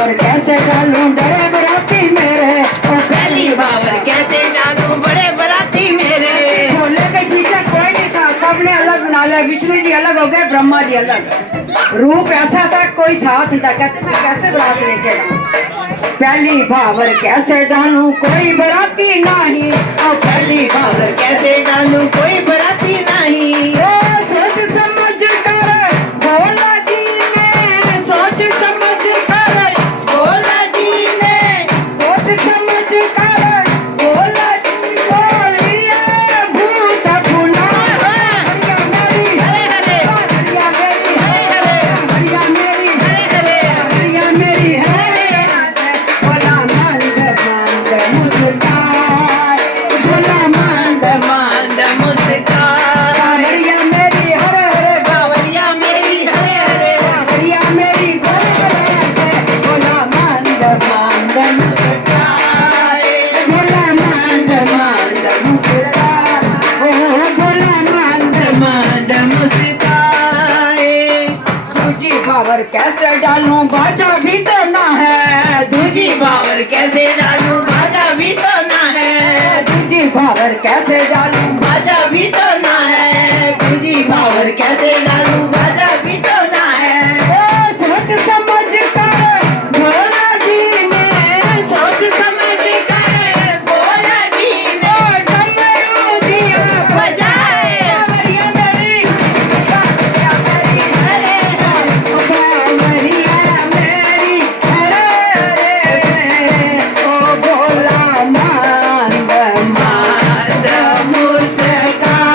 भावर कैसे डालूं बड़े बराती मेरे, ओ पहली भावर कैसे डालूं बड़े बराती मेरे। बोले के पीछे कोई नहीं था, सबने अलग बना लिया, विष्णु जी अलग हो गए, ब्रह्मा जी अलग। रूप ऐसा था कोई साथ था, कहते मैं कैसे बरात लेके जाऊं। पहली भावर कैसे डालूं कोई बराती नहीं, और पहली भावर कैसे डालूं कोई बराती नहीं। सोच समझ कर भोला जी ने, सोच समझ कर भोला जी ने, सोच समझ कर भोला जी बोलिए भूत भुला। हरिया मेरी हरे हरे, हरिया मेरी हरे हरे, हरिया मेरी हरे हरे। भोला मंद मंद मुस्कान, भोला मंद मंद मुस्कान। हरिया मेरी हरे हरे, बावरिया मेरी हरे हरे, हरिया मेरी हरे हरे। भोला मंद मंद मुस्कान, भोला मंद मंद मुस्कान, ओ भोला मंद मंद मुस्कान। दूजी भावर कैसे डालूं बाजा भी तो ना है, दूजी भावर कैसे डालूं बाजा भी तो ना है। दूजी भावर कैसे डालूं बाजा भी तो ना है, दूजी भावर कैसे डालूं बाजा भी तो ना है। ओ सोच समझ कर भोला जी ने, सोच समझ कर भोला जी ने डमरू दिया बजाए। बावरिया मेरी, बावरिया मेरी हरे हरे, ओ बावरिया मेरी हरे हरे। ओ भोला मंद मंद मुस्कान,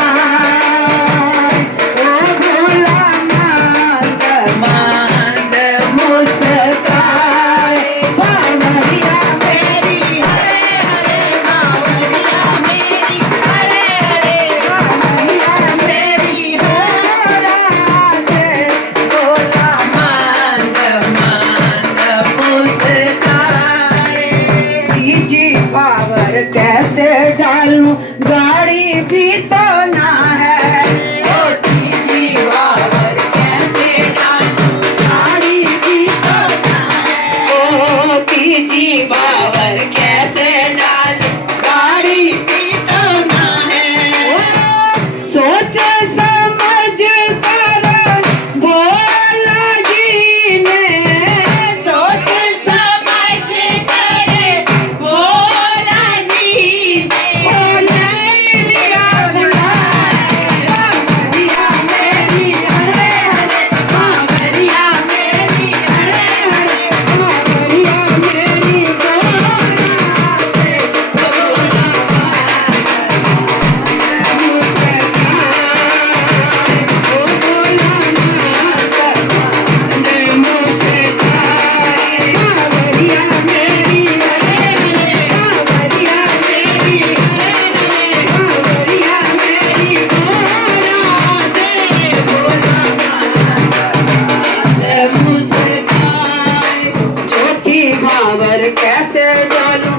ओ भोला मंद मंद मुस्कान। बावरिया मेरी हरे हरे, बावरिया मेरी हरे हरे, बावरिया मेरी हरे हरे। भोला मंद मंद मुस्कान। तीजी भावर कैसे डालूं गाड़ी भी तो ना है, ओ तीजी भावर कैसे डालूं गाड़ी भी तो ना है। ओ तीजी भावर कैसे डालूं गाड़ी भी तो ना है। ओ सोच समझ कर भोला जी ने, सोच समझ कर भोला जी ने ओ ले लिया बुलाए। बावरिया मेरी हरे हरे, बावरिया मेरी हरे हरे, बावरिया मेरी भोला से भोला चौथी भावर कैसे डालूं